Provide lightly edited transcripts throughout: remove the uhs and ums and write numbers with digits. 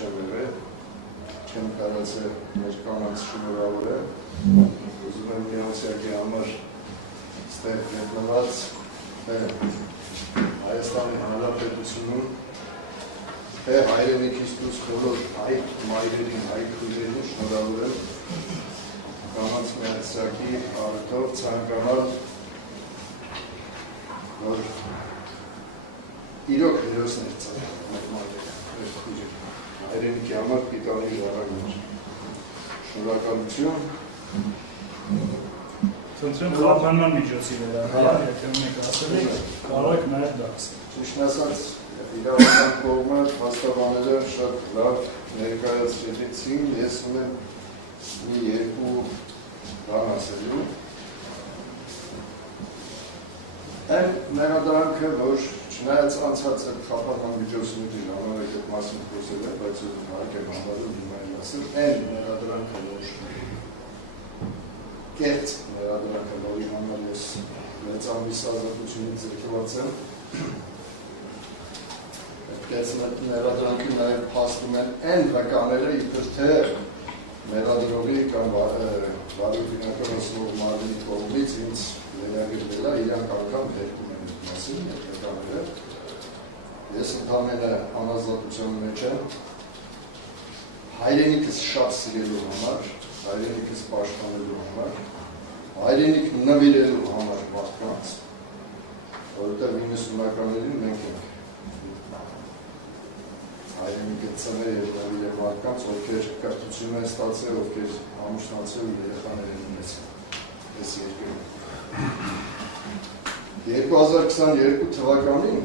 չեմ եղել, չեմ կարացել մեր կանանց շնորհավորը, ուզում եմ միացյակի համար ստեղ գտնված Հայաստանի Հանրապետությունում հայրենիքից դուրս բոլոր հայ մայրերին, հայ քույրերին շնորհավորել կանանց միացյակի առիթով ցանկանալ, որ իրոք հերոսներ ծնեն մեր մայրերը, մեր քույրերը, հայրենիքի համար պիտանի ժառանգներ։ Շնորհակալություն։ Խնդրեմ խափանման միջոցի վերաբերյալ, եթե ունեք ասել, կարող եք նաև դա ասել։ Ճիշտ ասած, իրավական կողմը փաստաբանները շատ լավ ներկայացրեցին, ես ունեմ մի երկու բան ասելու։ Այն մեղադրանքը, որ չնայած անցած այդ խափանման միջոցների ժամանակ այդ մասին խոսել է, բայց հարկ եմ համարում հիմա ասել, այն մեղադրանքը, որ կեղծ մեղադրանքը, որի համար ես մեծ ամիս ազատությունից զրկված եմ, կեղծ մեղադրանքի նաև փաստում են այն վկաները, իբր թե մեղադրողի կամ վարույթինականացնող մարմնի կողմից ինձ վերագրվել է, իրանք անգամ հերքում են այդ մասին, այդ վկաները։ Ես ընդամենը անազատության մեջ եմ հայրենիքս շատ սիրելու համար, հայրենիքս պաշտպանելու համար, հայրենիք նվիրելու համար մարդկանց, որովհետև 90-ականներին մենք ենք հայրենիքը ծներ և նվիրել մարդկանց, ովքեր կրթություն են ստացել, ովքեր ամուսնացել ու երեխաներ են ունեցել այս երկրում։ 2022 թվականին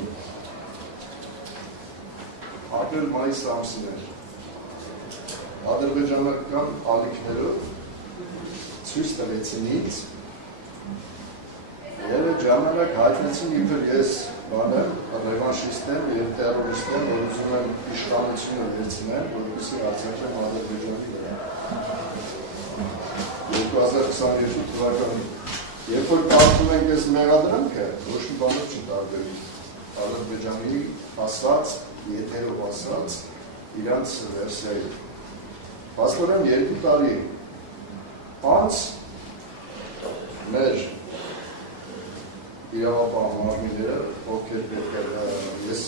ապրիլ-մայիս ամսին էր ադրբեջանական ալիքներով ցույց տվեցին ինձ եւ այդ ժամանակ հայտնեցին իբր ես ռևանշիստ եմ եւ տերորիստ եմ, որ ուզում եմ իշխանությունը վերցնել, որպեսզի հարձակվեմ Ադրբեջանի վրա։ 2022 թվականին երբ որ կարդում ենք այս մեղադրանքը, ոչ մի բանով չտարբերի Ադրբեջանի ասած, եթերով ասած, իրանց վերսիայով։ Փաստորեն 2 տարի անց մեր իրավապահ մարմինները, ովքեր պետք է ես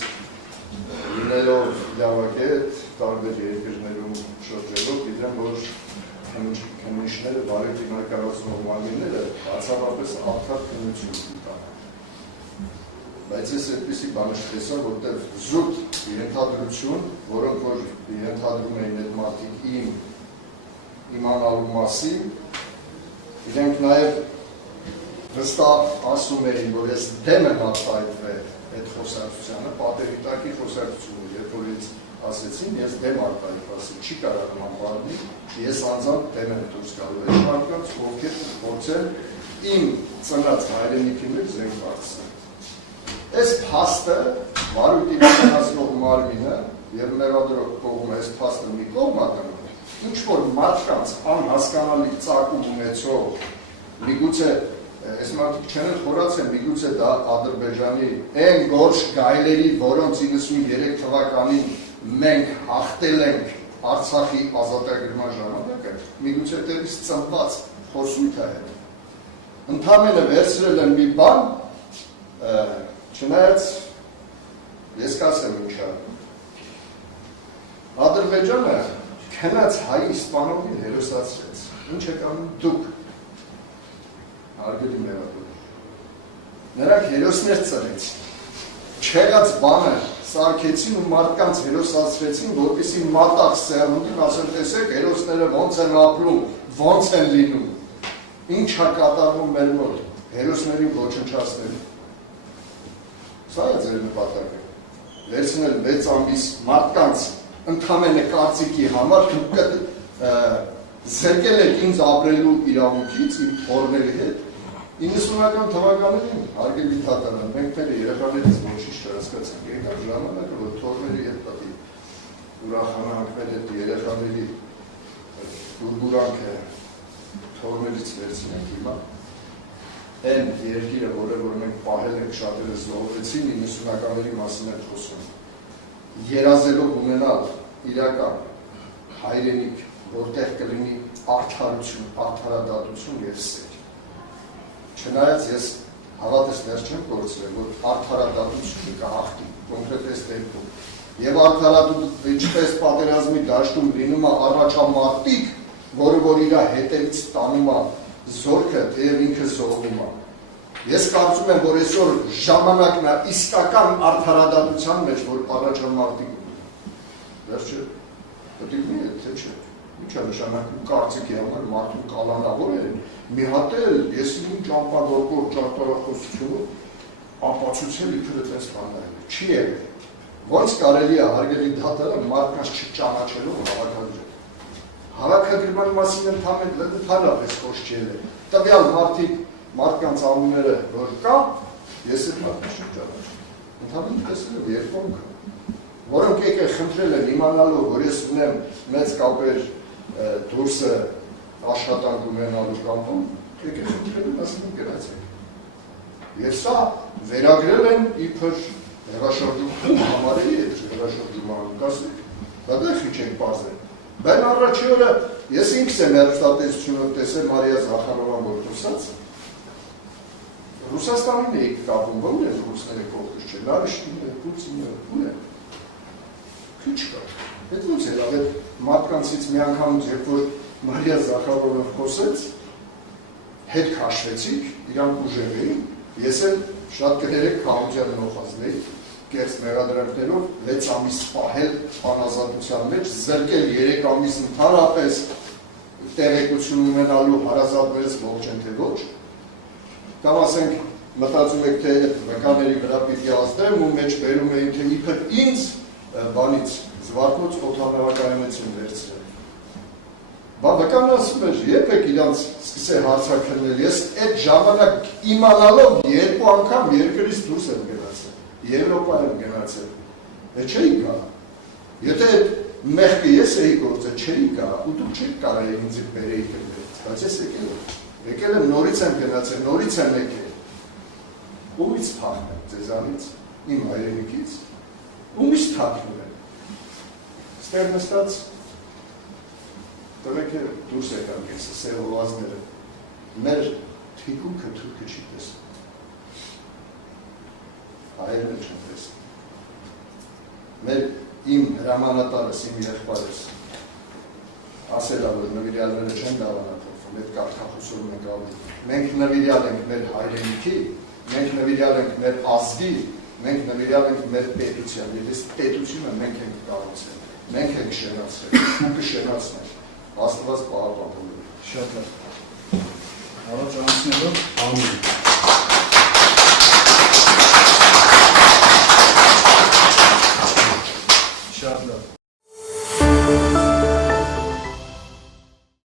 լինելով իրավագետ, տարբեր երկրներում շրջելով, գիտեմ, որ քննիչները, վարույթինականացնող մարմինները բացառապես ակտիվ քննություն տան։ Բայց ես այդպիսի բանը չտեսա, որտեղ զուտ ենթադրություն, որոնք որ ենթադրում էին այդ մարդիկ իմանալու մասին, իրենք նաև վստահ ասում էին, որ ես դեմ եմ արտահայտվել այդ խոսակցությանը, պատերի տակի խոսակցությունը, երբ որ ինձ ասեցին, ես դեմ արտահայտվասի, չի կարող համարնի, ես անձամբ դեմ եմ դուրս գալու այս մարդկանց, ովքեր փորձեն իմ ծնած հայրենիքի մեջ զենք բարձրացնել։ Այս փաստը վարույթինականացնող մարմինը եւ մեղադրող կողմը այս փաստը մի կողմ ատնում, ինչ որ մարդկանց անհասկանալի ծագում ունեցող, միգուցե այս մարդիկ չեն խորացել, միգուցե դա Ադրբեջանի այն գորշ գայլերի, որոնց 93 թվականին մենք հաղթել ենք Արցախի ազատագրման ժամանակը, միգուցե դերից ծնված խոսույթ է։ Ընդամենը վերցրել են մի բան, չնայած ես կասեմ ինչա։ Ադրբեջանը քնած հայ իսպանովին հերոսացրեց։ Ինչ եք անում դուք։ Հարգելի մեղադրող։ Նրանք հերոսներ ծնեցին։ Չեղած բանը սարքեցին ու մարդկանց հերոսացրեցին, որպեսզի մատաղ սերունդին ասեն, տեսեք, հերոսները ոնց են ապրում, ոնց են լինում։ Ինչ է կատարվում մեր մոտ, հերոսներին ոչնչացնելու։ Սա է ձեր նպատակը։ Վերցնել 6 ամիս մարդկանց ընդամենը կարծիքի համար զրկել եք ինձ ապրելու իրավունքից, իմ թորների հետ։ 90-ական թվականներին հարգելի թատարան, մենք մեր երեխաներից ոչինչ չհասկացանք, եկավ ժամանակը, որ թորների հետ պատի ուրախանանք մեր այդ երեխաների գուրգուրանքը թորներից վերցնենք հիմա։ Այն երկիրը, որը որ մենք պահել ենք շատերը զոհվեցին, 90-ականների մասին են խոսում։ Երազելով ունենալ իրական հայրենիք, որտեղ կլինի արդարություն, արդարադատություն եւ սեր։ Չնայած ես հավատս դեռ չեմ կորցրել, որ արդարադատությունը կհաղթի կոնկրետ այս դեպքում։ Եվ արդարադատությունը ինչպես պատերազմի դաշտում լինում է առաջամարտիկ, որը որ իր հետևից տանում է զորքը, թեև ինքը զոհվում է։ Ես կարծում եմ, որ այսօր ժամանակն է իսկական արդարադատության մեջ, որ առաջամարտիկ ունի։ Վերջը պետք է թե չէ։ Ինչ է նշանակում կարծիքի համար մարդու կալանավոր է, մի հատ էլ ես իմ ճամփորդող ճարտարախոսությունը ապացուցել իբր այդպես բաներ չի եղել։ Ոնց կարելի է հարգելի դատարան մարդկանց չճանաչելով հավաքագրել։ Հավաքագրման մասին ընդհանրապես խոսքել է։ Տվյալ մարդկանց անունները որ կա, ես այդ մարդկանց չեմ ճանաչում։ Ընդհանրապես տեսնելով երկու կա, որոնք եկել խնդրել են իմանալով, որ ես ունեմ մեծ կապեր դուրսը աշխատանք ունենալու կամքում, եկել խնդրել են ասում են գնացեք։ Եվ սա վերագրել են իբր հեղաշրջում համարելի է հեղաշրջում անկասեք, դա դեպի չենք պարզել։ Բան առաջի օրը ես ինքս եմ հեռուստատեսությունով տեսել Մարիա Զախարովան որ խոսած, Ռուսաստանին էի կապում, ո՞ր են ռուսները կողքից չէ, Նարիշկինը, Պուտինը, ու է, քիչ կա, այդ ոնց էր, այդ մարդկանցից մի անգամ երբ որ Մարիա Զախարովան խոսեց, հետ քաշվեցիք, իրանք ուժեղ էին, ես էլ շատ կներեք քաղաքյան նոխազն էի, կերս մեղադրանքներով 6 ամիս պահել անազատության մեջ, զրկել 3 ամիս ընդհանրապես տեղեկություն ունենալու հարազատներից ողջ են թե ոչ, կամ ասենք մտածում եք թե վկաների վրա պիտի ազդեմ ու մեջ բերում էին թե իբր ինձ բանից զվարթոց օդանավակայանություն վերցրել։ Բա վկան ասում էր, երբ եք իրանց սկսել հարցաքննել, ես այդ ժամանակ իմանալով 2 անգամ երկրից դուրս եմ գնացել, Եվրոպա եմ գնացել, չէի գա, եթե այդ մեղքը ես էի գործել, չէի գա, ու դուք չեք կարայի ինձ բերեի կրվեց, բայց ես եկել եմ նորից եմ գնացել, նորից եմ եկել, ումից թախն եմ ձեզանից, իմ հայրենիքից, ումից թախնում եմ, ստեղ նստած Տվեք է դուրս եկան կեսը, սև հովազները, մեր թիկունքը թուրքը չի տեսնում, հայերն է չեն տեսնում, իմ հրամանատարս, իմ եղբայրս, ասել է, որ նվիրյալները չեն դավանատորվում, այդ կարդախոսում ենք ավելի, մենք նվիրյալ ենք մեր հայրենիքի, մենք նվիրյալ ենք մեր ազգի, մենք նվիրյալ ենք մեր պետության, և այս պետությունը մենք ենք կառուցել, մենք ենք շենացրել, ու կշենացնենք, Աստված պահապանելու։ Շատ լավ։ Առաջ անցնելով, Ամեն